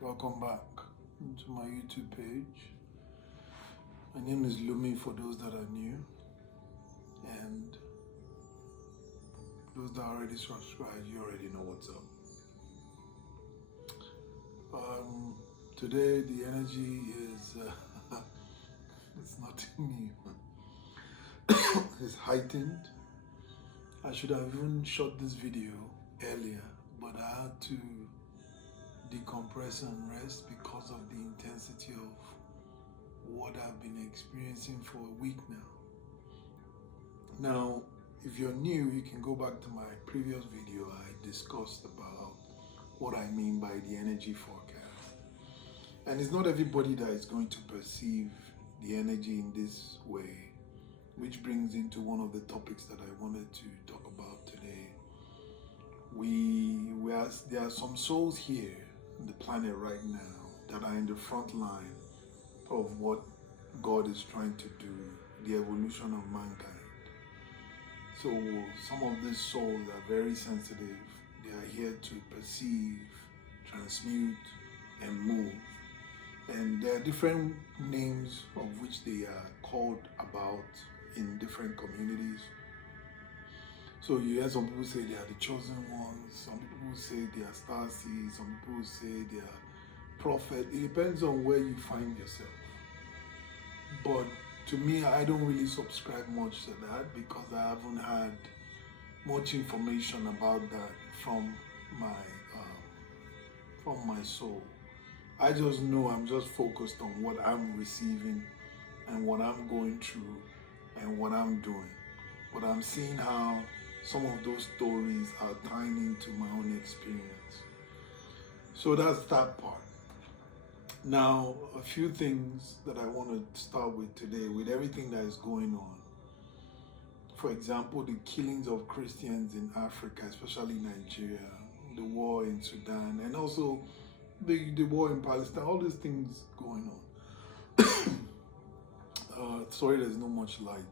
Welcome back to my YouTube page. My name is Lumi for those that are new, and those that are already subscribed, you already know what's up. Today the energy is it's nothing new. It's heightened. I should have even shot this video earlier, but I had to decompress and rest because of the intensity of what I've been experiencing for a week now. Now, if you're new, you can go back to my previous video. I discussed about what I mean by the energy forecast. And it's not everybody that is going to perceive the energy in this way, which brings into one of the topics that I wanted to talk about today. There are some souls here on the planet right now that are in the front line of what God is trying to do, the evolution of mankind. So some of these souls are very sensitive. They are here to perceive, transmute, and move. And there are different names of which they are called about in different communities. So you hear some people say they are the chosen ones, some people say they are star seeds, some people say they are prophet. It depends on where you find yourself. But to me, I don't really subscribe much to that because I haven't had much information about that from my soul. I just know I'm just focused on what I'm receiving and what I'm going through and what I'm doing. But I'm seeing how some of those stories are tying into my own experience. So that's that part. Now, a few things that I want to start with today, with everything that is going on. For example, the killings of Christians in Africa, especially Nigeria, the war in Sudan, and also the war in Palestine, all these things going on. Sorry, there's not much light.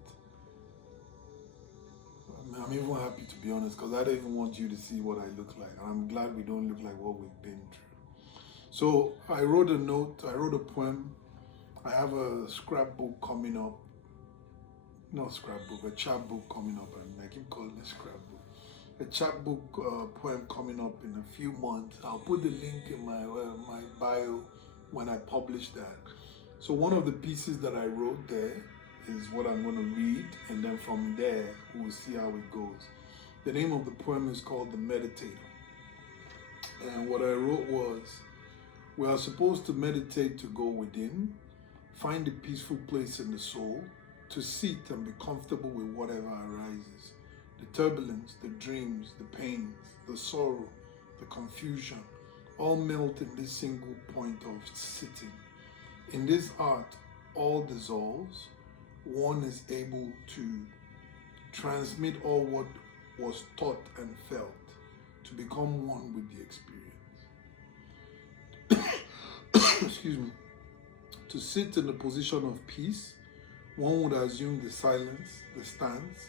I'm even happy, to be honest, because I don't even want you to see what I look like. And I'm glad we don't look like what we've been through. So I wrote a note, I wrote a poem. I have a scrapbook coming up. Not scrapbook, a chapbook coming up. I keep calling it scrapbook. A chapbook poem coming up in a few months. I'll put the link in my bio when I publish that. So one of the pieces that I wrote there is what I'm going to read, and then from there we'll see how it goes. The name of the poem is called The Meditator. And what I wrote was, we are supposed to meditate to go within, find a peaceful place in the soul, to sit and be comfortable with whatever arises. The turbulence, the dreams, the pains, the sorrow, the confusion, all melt in this single point of sitting. In this art, all dissolves. One is able to transmit all what was taught and felt, to become one with the experience. Excuse me. To sit in the position of peace, one would assume the silence, the stance,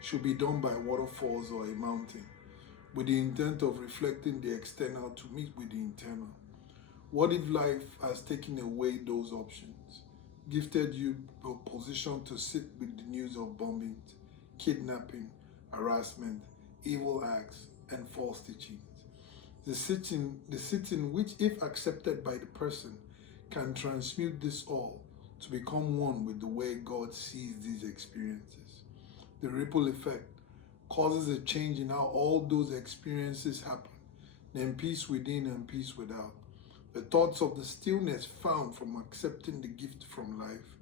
should be done by waterfalls or a mountain, with the intent of reflecting the external to meet with the internal. What if life has taken away those options, gifted you a position to sit with the news of bombings, kidnapping, harassment, evil acts, and false teachings? The sitting which, if accepted by the person, can transmute this all to become one with the way God sees these experiences. The ripple effect causes a change in how all those experiences happen, then peace within and peace without. The thoughts of the stillness found from accepting the gift from life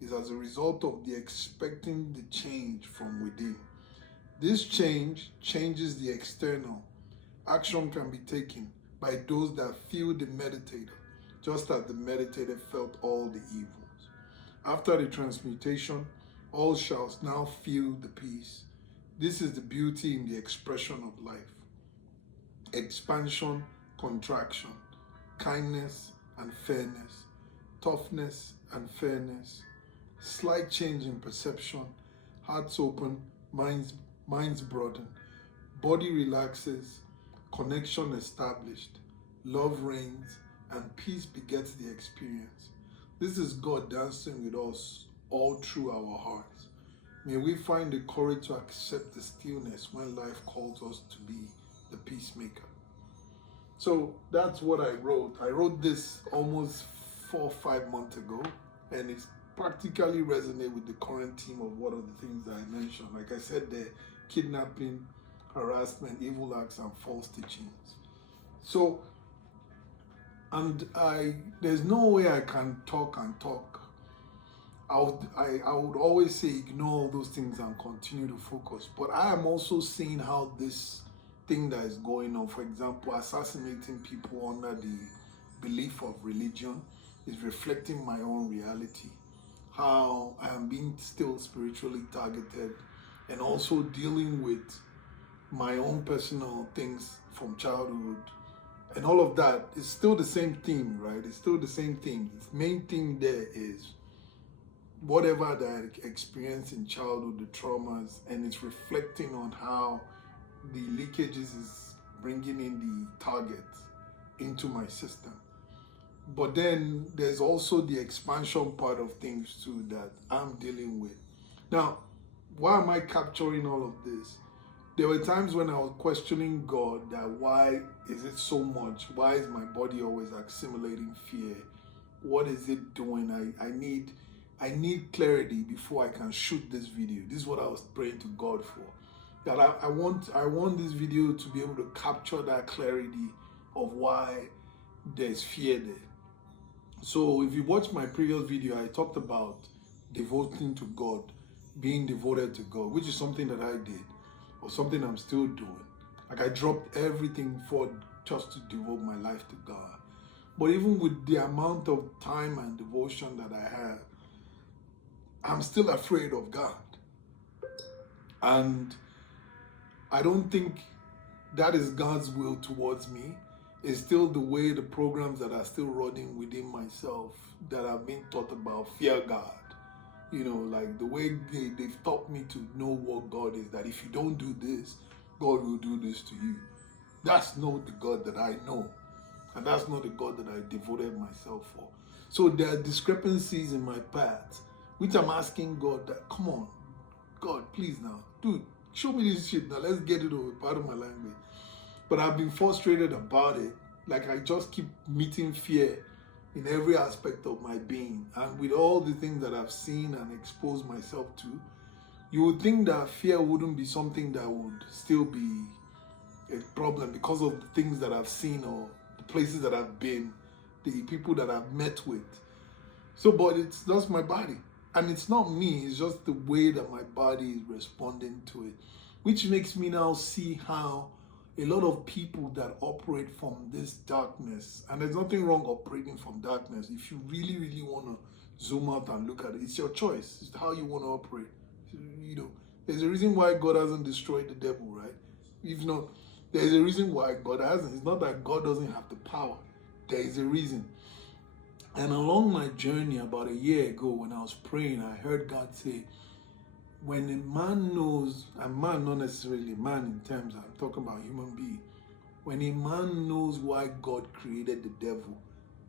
is as a result of the expecting the change from within. This change changes the external. Action can be taken by those that feel the meditator, just as the meditator felt all the evils. After the transmutation, all shall now feel the peace. This is the beauty in the expression of life. Expansion, contraction, kindness and fairness, toughness and fairness, slight change in perception, hearts open, minds broaden, body relaxes, connection established, love reigns, and peace begets the experience. This is God dancing with us all through our hearts. May we find the courage to accept the stillness when life calls us to be the peacemaker. So that's what I wrote. I wrote this almost 4 or 5 months ago, and it's practically resonate with the current theme of what are the things that I mentioned. Like I said, the kidnapping, harassment, evil acts, and false teachings. So, and there's no way I can talk and talk. I would always say ignore all those things and continue to focus. But I am also seeing how this thing that is going on, for example, assassinating people under the belief of religion, is reflecting my own reality. How I am being still spiritually targeted, and also dealing with my own personal things from childhood, and all of that is still the same theme, right? It's still the same thing. The main thing there is whatever that I experienced in childhood, the traumas, and it's reflecting on how the leakages is bringing in the target into my system. But then there's also the expansion part of things too that I'm dealing with. Now, why am I capturing all of this? There were times when I was questioning God that why is it so much? Why is my body always accumulating fear? What is it doing? I need clarity before I can shoot this video. This is what I was praying to God for. That I want this video to be able to capture that clarity of why there's fear there. So if you watch my previous video, I talked about devoting to God, being devoted to God, which is something that I did, or something I'm still doing. Like I dropped everything for just to devote my life to God. But even with the amount of time and devotion that I have, I'm still afraid of God. And I don't think that is God's will towards me. It's still the way the programs that are still running within myself that I've been taught about fear God. You know, like the way they've taught me to know what God is, that if you don't do this, God will do this to you. That's not the God that I know. And that's not the God that I devoted myself for. So there are discrepancies in my path, which I'm asking God that, come on, God, please now, dude, show me this shit now. Let's get it over, pardon my language. But I've been frustrated about it. Like I just keep meeting fear in every aspect of my being. And with all the things that I've seen and exposed myself to, you would think that fear wouldn't be something that would still be a problem because of the things that I've seen or the places that I've been, the people that I've met with. So, but it's just my body. And it's not me, it's just the way that my body is responding to it. Which makes me now see how a lot of people that operate from this darkness, and there's nothing wrong operating from darkness. If you really, really want to zoom out and look at it, it's your choice. It's how you want to operate. You know, there's a reason why God hasn't destroyed the devil, right? If not, there's a reason why God hasn't. It's not that God doesn't have the power. There is a reason. And along my journey about a year ago when I was praying, I heard God say, when a man knows, a man, not necessarily man in terms, I'm talking about human being, when a man knows why God created the devil,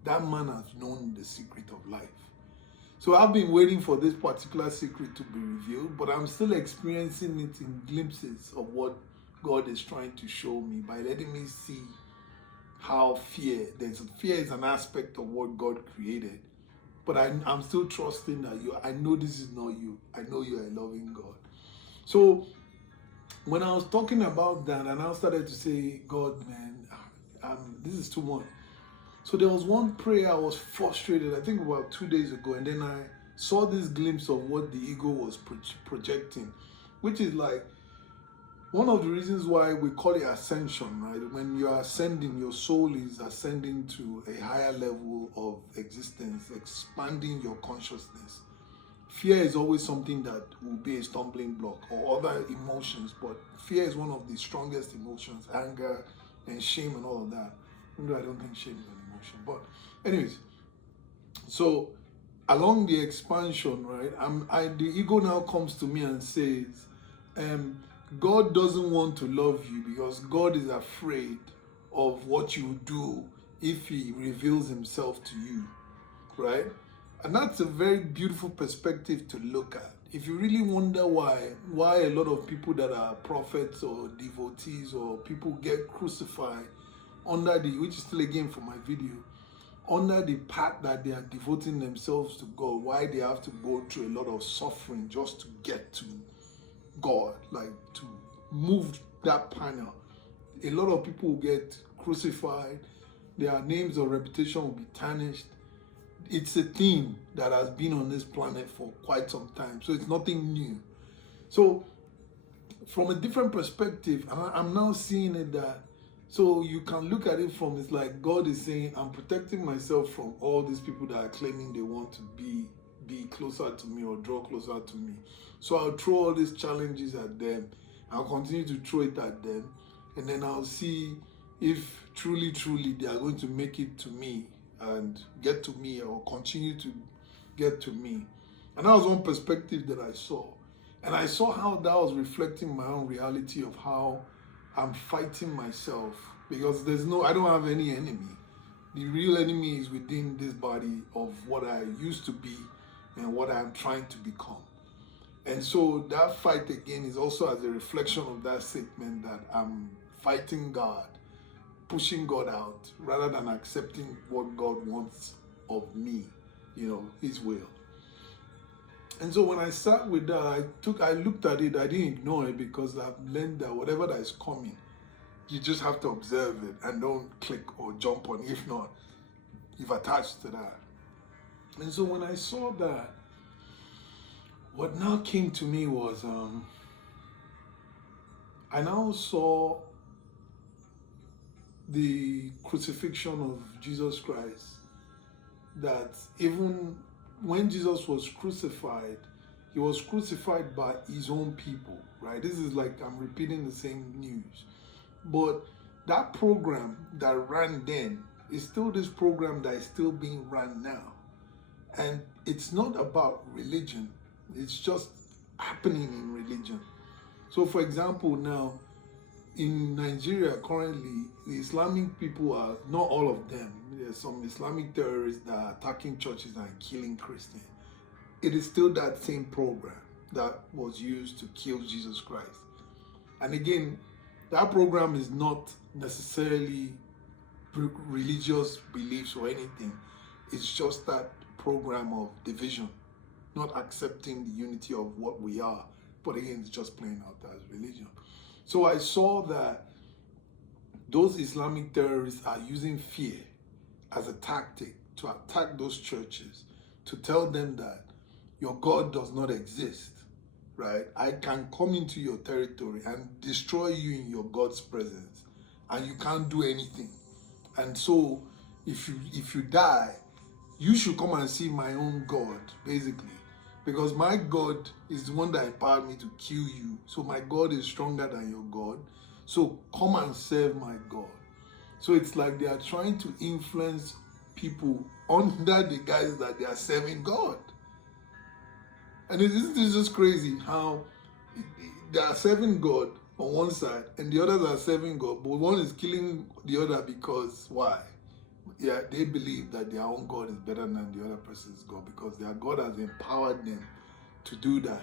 that man has known the secret of life. So I've been waiting for this particular secret to be revealed, but I'm still experiencing it in glimpses of what God is trying to show me by letting me see how fear is an aspect of what God created. But I'm still trusting that I know this is not you. I know you are a loving God. So when I was talking about that, and I started to say, God, man, this is too much. So there was one prayer I was frustrated, I think about 2 days ago, and then I saw this glimpse of what the ego was projecting, which is like, one of the reasons why we call it ascension, right? When you are ascending, your soul is ascending to a higher level of existence, expanding your consciousness. Fear is always something that will be a stumbling block, or other emotions, but fear is one of the strongest emotions, anger and shame and all of that. Even though I don't think shame is an emotion. But anyways, so along the expansion, right, the ego now comes to me and says, God doesn't want to love you because God is afraid of what you do if he reveals himself to you, right? And that's a very beautiful perspective to look at. If you really wonder why a lot of people that are prophets or devotees or people get crucified under the, which is still again for my video, under the path that they are devoting themselves to God, why they have to go through a lot of suffering just to get to God, like to move that panel. A lot of people will get crucified, their names or reputation will be tarnished. It's a theme that has been on this planet for quite some time, so it's nothing new. So from a different perspective, I'm now seeing it that, so you can look at it from, it's like God is saying, I'm protecting myself from all these people that are claiming they want to be closer to me or draw closer to me. So I'll throw all these challenges at them. I'll continue to throw it at them. And then I'll see if truly they are going to make it to me and get to me or continue to get to me. And that was one perspective that I saw. And I saw how that was reflecting my own reality of how I'm fighting myself, because I don't have any enemy. The real enemy is within this body of what I used to be and what I'm trying to become. And so that fight again is also as a reflection of that statement that I'm fighting God, pushing God out rather than accepting what God wants of me, his will. And so when I sat with that, I looked at it, I didn't ignore it, because I've learned that whatever that is coming, you just have to observe it and don't click or jump on it. If not, you've attached to that. And so when I saw that, what now came to me was, I now saw the crucifixion of Jesus Christ, that even when Jesus was crucified, he was crucified by his own people, right? This is like I'm repeating the same news. But that program that ran then is still this program that is still being run now. And it's not about religion. It's just happening in religion. So for example, now in Nigeria currently, the Islamic people are, not all of them, there's some Islamic terrorists that are attacking churches and killing Christians. It is still that same program that was used to kill Jesus Christ. And again, that program is not necessarily religious beliefs or anything. It's just that program of division, not accepting the unity of what we are. But again, it's just playing out as religion. So I saw that those Islamic terrorists are using fear as a tactic to attack those churches, to tell them that your God does not exist, right? I can come into your territory and destroy you in your God's presence, and you can't do anything. And so if you die, you should come and see my own God, basically. Because my God is the one that empowered me to kill you. So my God is stronger than your God. So come and serve my God. So it's like they are trying to influence people under the guise that they are serving God. And it's just crazy how they are serving God on one side and the others are serving God. But one is killing the other because why? Yeah, they believe that their own God is better than the other person's God because their God has empowered them to do that,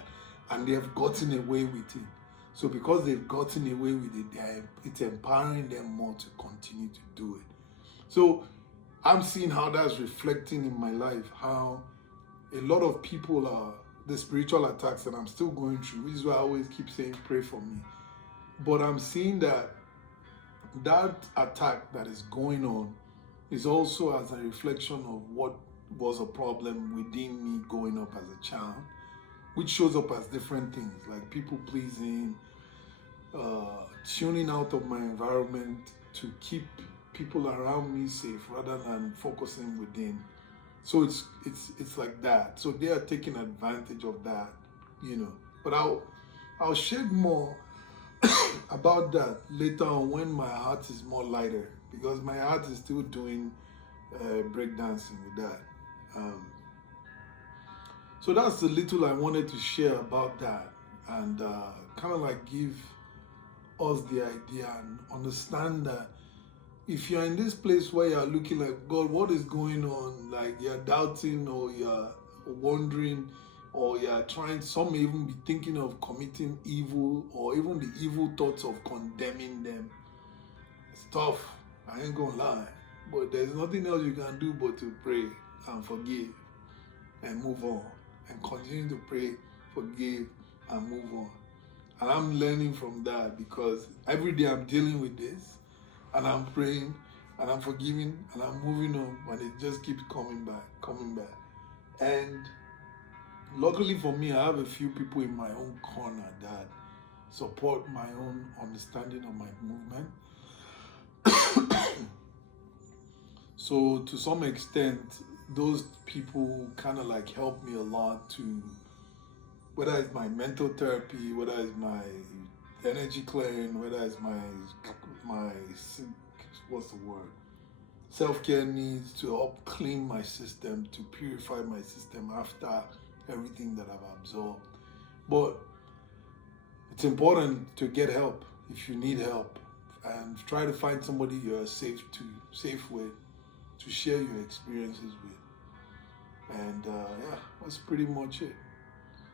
and they have gotten away with it. So because they've gotten away with it, it's empowering them more to continue to do it. So I'm seeing how that's reflecting in my life, how a lot of people are, the spiritual attacks that I'm still going through, which is why I always keep saying, pray for me. But I'm seeing that attack that is going on is also as a reflection of what was a problem within me growing up as a child, which shows up as different things, like people pleasing, tuning out of my environment to keep people around me safe rather than focusing within. So it's like that. So they are taking advantage of that, But I'll share more about that later on when my heart is more lighter, because my heart is still doing breakdancing with that. So that's the little I wanted to share about that, and kind of like give us the idea and understand that, if you're in this place where you're looking like, God, what is going on? Like you're doubting or you're wondering or you're trying, some may even be thinking of committing evil or even the evil thoughts of condemning them. It's tough, I ain't gonna lie. But there's nothing else you can do but to pray and forgive and move on. And continue to pray, forgive, and move on. And I'm learning from that because every day I'm dealing with this and I'm praying and I'm forgiving and I'm moving on, but it just keeps coming back. And luckily for me, I have a few people in my own corner that support my own understanding of my movement. So to some extent, those people kind of like help me a lot to, whether it's my mental therapy, whether it's my energy clearing, whether it's my what's the word, self-care needs to help clean my system, to purify my system after everything that I've absorbed. But it's important to get help if you need help, and try to find somebody you're safe with to share your experiences with. And yeah, that's pretty much it.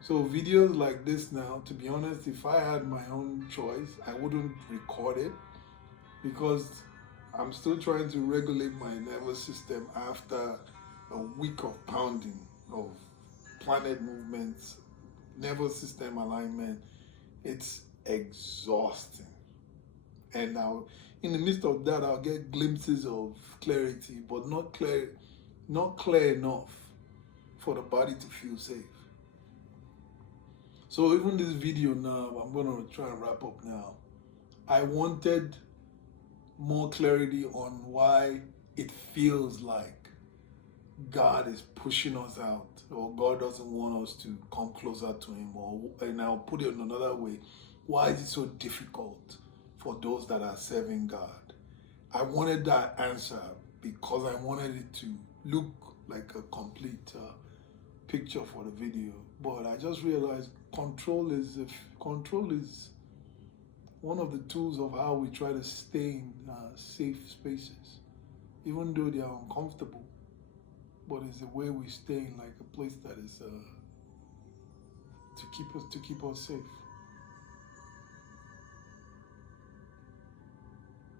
So videos like this now, to be honest, if I had my own choice, I wouldn't record it because I'm still trying to regulate my nervous system after a week of pounding of planet movements, nervous system alignment. It's exhausting. And now, in the midst of that, I'll get glimpses of clarity, but not clear enough for the body to feel safe. So even this video now, I'm going to try and wrap up now. I wanted more clarity on why it feels like God is pushing us out, or God doesn't want us to come closer to Him, and I'll put it in another way, why is it so difficult for those that are serving God? I wanted that answer because I wanted it to look like a complete picture for the video. But I just realized control is one of the tools of how we try to stay in safe spaces, even though they are uncomfortable. But it's the way we stay in like a place that is to keep us safe.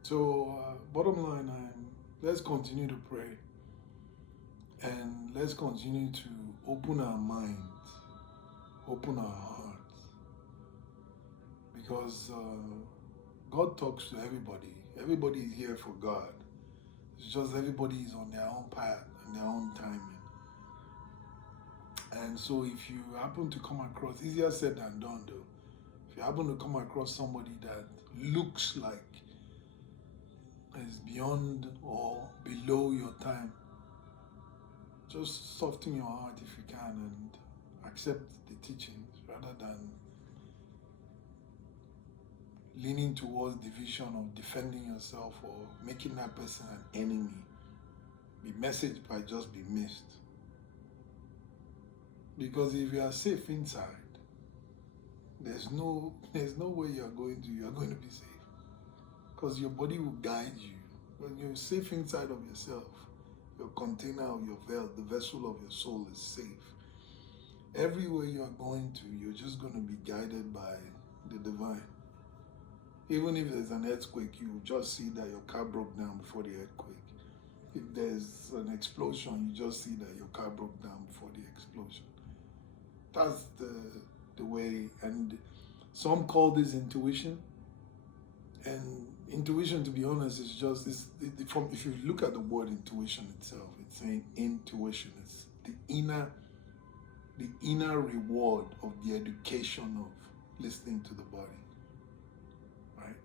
So bottom line, let's continue to pray, and let's continue to open our minds, open our hearts, because God talks to everybody. Everybody is here for God. It's just everybody is on their own path and their own timing. And so if you happen to come across, easier said than done though, if you happen to come across somebody that looks like is beyond or below your time, just soften your heart if you can and accept the teachings rather than leaning towards division or defending yourself or making that person an enemy. The message might just be missed. Because if you are safe inside, there's no way you're going to be safe. Because your body will guide you. When you're safe inside of yourself, your container of your the vessel of your soul is safe. Everywhere you are going to, you're just going to be guided by the divine. Even if there's an earthquake, you will just see that your car broke down before the earthquake. If there's an explosion, you just see that your car broke down before the explosion. That's the way, and some call this intuition. And intuition, to be honest, is just if you look at the word intuition itself, it's saying intuition. It's the inner reward of the education of listening to the body. Right?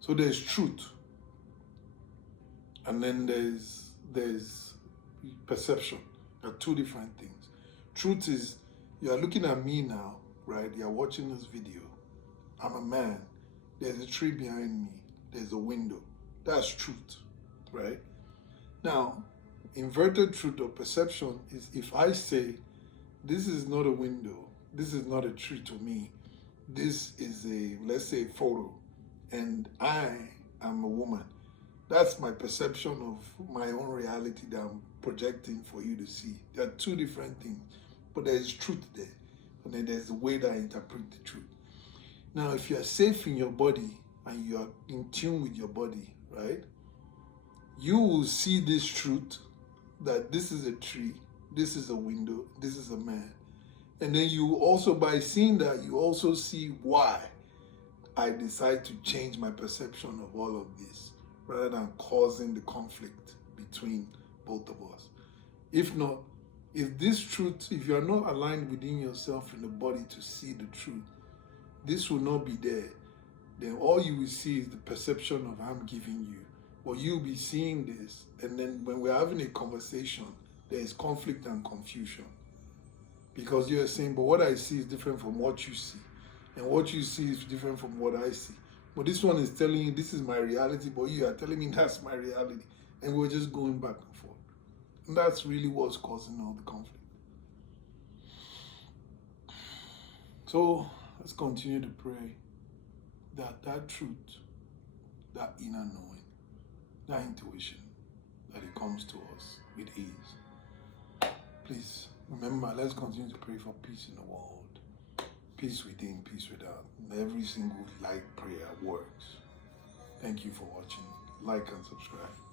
So there's truth, and then there's perception. There are two different things. Truth is, you are looking at me now, right? You are watching this video. I'm a man. There's a tree behind me. There's a window. That's truth, right? Now, inverted truth or perception is if I say, this is not a window, this is not a tree to me, this is let's say, a photo, and I am a woman, That's my perception of my own reality that I'm projecting for you to see. There are two different things, but there is truth there. And then there's the way that I interpret the truth. Now, if you're safe in your body and you're in tune with your body, right, you will see this truth that this is a tree, this is a window, this is a man. And then you also, by seeing that, you also see why I decide to change my perception of all of this rather than causing the conflict between both of us. If not, if this truth, if you are not aligned within yourself in the body to see the truth, this will not be there. Then all you will see is the perception of I'm giving you. Or you'll be seeing this, and then when we're having a conversation, there is conflict and confusion. Because you're saying, but what I see is different from what you see. And what you see is different from what I see. But this one is telling you this is my reality, but you are telling me that's my reality. And we're just going back and forth. And that's really what's causing all the conflict. So let's continue to pray that that truth, that inner knowing, that intuition, that it comes to us with ease. Please remember, let's continue to pray for peace in the world. Peace within, peace without. Every single light prayer works. Thank you for watching. Like and subscribe.